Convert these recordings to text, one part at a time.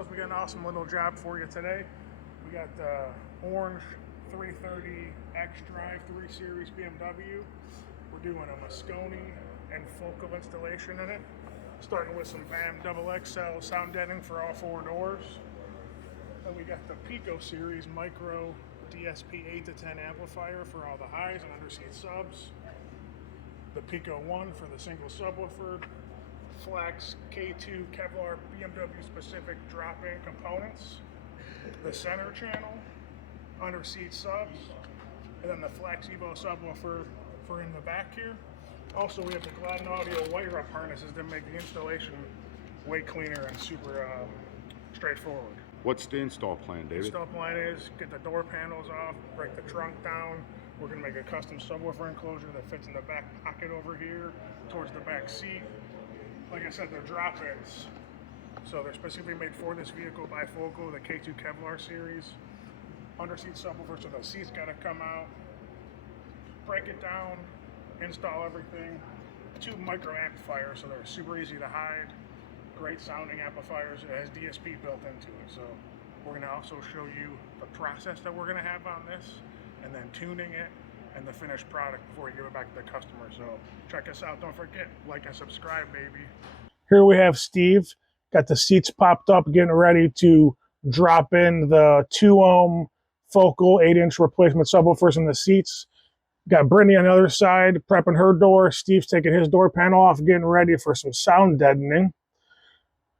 Installs. We got an awesome little job for you today. We got the orange 330X Drive 3 Series BMW. We're doing a Moscone and focal installation in it. Starting with some BAM XXL sound deadening for all four doors. Then we got the Pico Series Micro DSP 8 to 10 amplifier for all the highs and underseat subs. The Pico 1 for the single subwoofer. Flex K2 Kevlar BMW specific drop-in components. The center channel, underseat subs, and then the Flex Evo subwoofer for in the back here. Also, we have the Gladden Audio wire-up harnesses that make the installation way cleaner and super straightforward. What's the install plan, David? The install plan is get the door panels off, break the trunk down. We're going to make a custom subwoofer enclosure that fits in the back pocket over here towards the back seat. Like I said, they're drop-ins, so they're specifically made for this vehicle by Focal, the K2 Kevlar series. Underseat subwoofer, so the seat's got to come out. Break it down, install everything. 2 micro amplifiers, so they're super easy to hide. Great sounding amplifiers. It has DSP built into it, so we're going to also show you the process that we're going to have on this, and then tuning it and the finished product before we give it back to the customer. So check us out. Don't forget, like and subscribe, baby. Here we have Steve. Got the seats popped up, getting ready to drop in the 2-ohm Focal 8-inch replacement subwoofers in the seats. Got Brittany on the other side, prepping her door. Steve's taking his door panel off, getting ready for some sound deadening.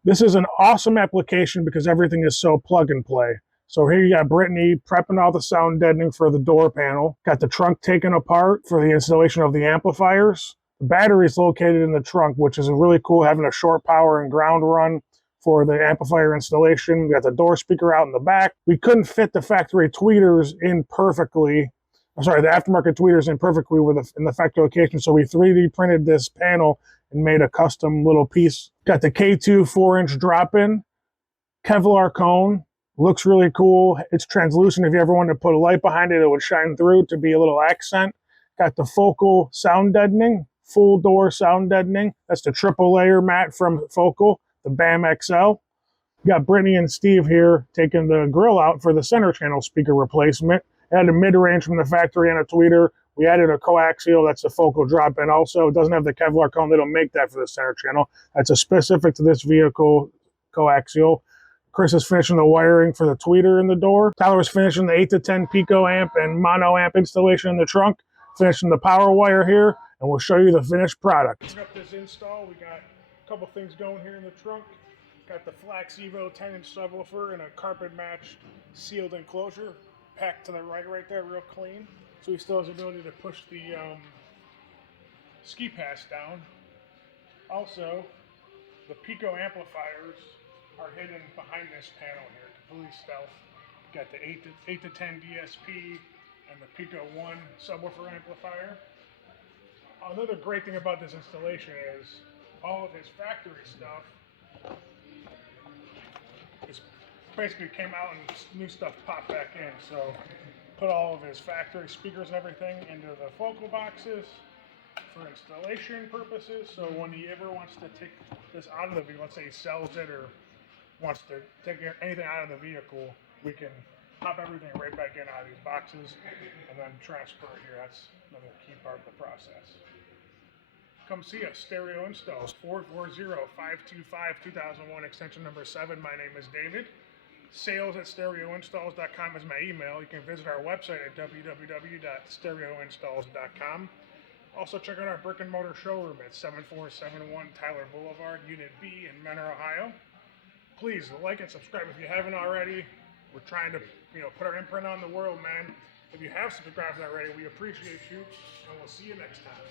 This is an awesome application because everything is so plug and play. So here you got Brittany prepping all the sound deadening for the door panel. Got the trunk taken apart for the installation of the amplifiers. The battery is located in the trunk, which is really cool, having a short power and ground run for the amplifier installation. We got the door speaker out in the back. We couldn't fit the factory tweeters in perfectly. I'm sorry, the aftermarket tweeters in perfectly in the factory location. So we 3D printed this panel and made a custom little piece. Got the K2 4-inch drop-in, Kevlar cone. Looks really cool. It's translucent. If you ever wanted to put a light behind it, it would shine through to be a little accent. Got the Focal sound deadening, full door sound deadening. That's the triple layer mat from Focal, the BAM XL. Got Brittany and Steve here taking the grill out for the center channel speaker replacement. It had a mid-range from the factory and a tweeter. We added a coaxial, that's the Focal drop-in also. It doesn't have the Kevlar cone. They don't make that for the center channel. That's a specific to this vehicle coaxial. Chris is finishing the wiring for the tweeter in the door. Tyler is finishing the 8 to 10 pico amp and mono amp installation in the trunk. Finishing the power wire here, and we'll show you the finished product. Picking up this install, we got a couple things going here in the trunk. Got the Flex Evo 10-inch subwoofer and a carpet-matched sealed enclosure. Packed to the right there, real clean. So he still has the ability to push the ski pass down. Also, the Pico amplifiers are hidden behind this panel here, completely stealth. Got the 8 to 10 DSP and the Pico 1 subwoofer amplifier. Another great thing about this installation is all of his factory stuff is basically came out and new stuff popped back in. So put all of his factory speakers and everything into the Focal boxes for installation purposes. So when he ever wants to take this out of the vehicle, let's say he sells it or wants to take anything out of the vehicle, we can pop everything right back in out of these boxes and then transfer it here. That's another key part of the process. Come see us, Stereo Installs, 440-525-2001, extension number 7. My name is David. Sales@stereoinstalls.com is my email. You can visit our website at www.stereoinstalls.com. Also check out our brick and mortar showroom at 7471 Tyler Boulevard, Unit B in Menor, Ohio. Please like and subscribe if you haven't already. We're trying to, put our imprint on the world, man. If you have subscribed already, we appreciate you, and we'll see you next time.